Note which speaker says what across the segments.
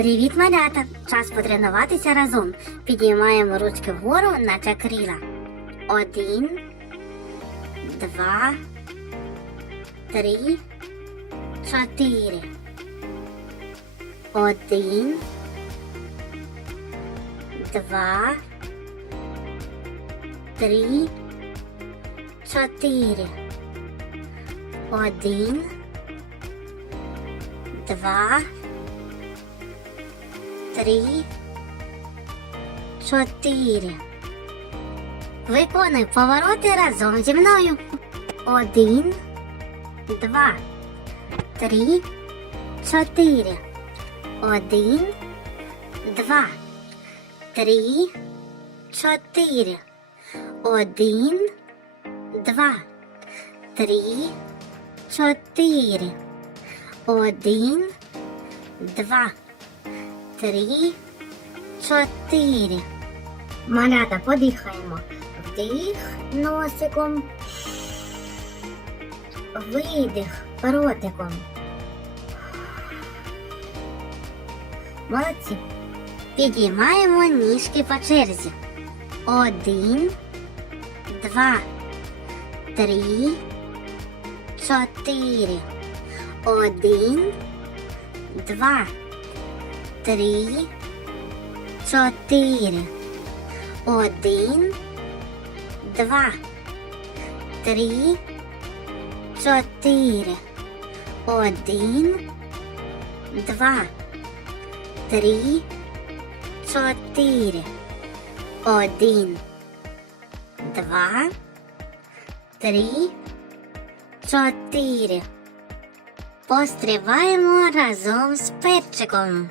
Speaker 1: Привіт, малята! Час потренуватися разом. Підіймаємо ручки вгору, наче крила. Один, два, три, чотири. Один, два, три, чотири. Один, два, три, чотири. Виконуй повороти разом зі мною. Один, два, три, чотири. Один, два, три, чотири. Один, два, три, чотири. Один, два, три, чотири. Малята, подихаємо. Вдих носиком. Видих ротиком. Молодці. Підіймаємо ніжки по черзі. Один, два, три, чотири. Один, два, три, чотири. Один, два, три, чотири. Один, два, три, чотири. Один, два, три, чотири. Пострибаємо разом з перчиком.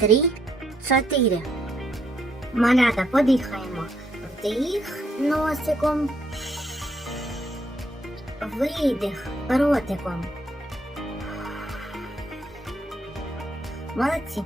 Speaker 1: три, чотири. Малята, подихаємо. Вдих носиком. Видих ротиком. Молодці.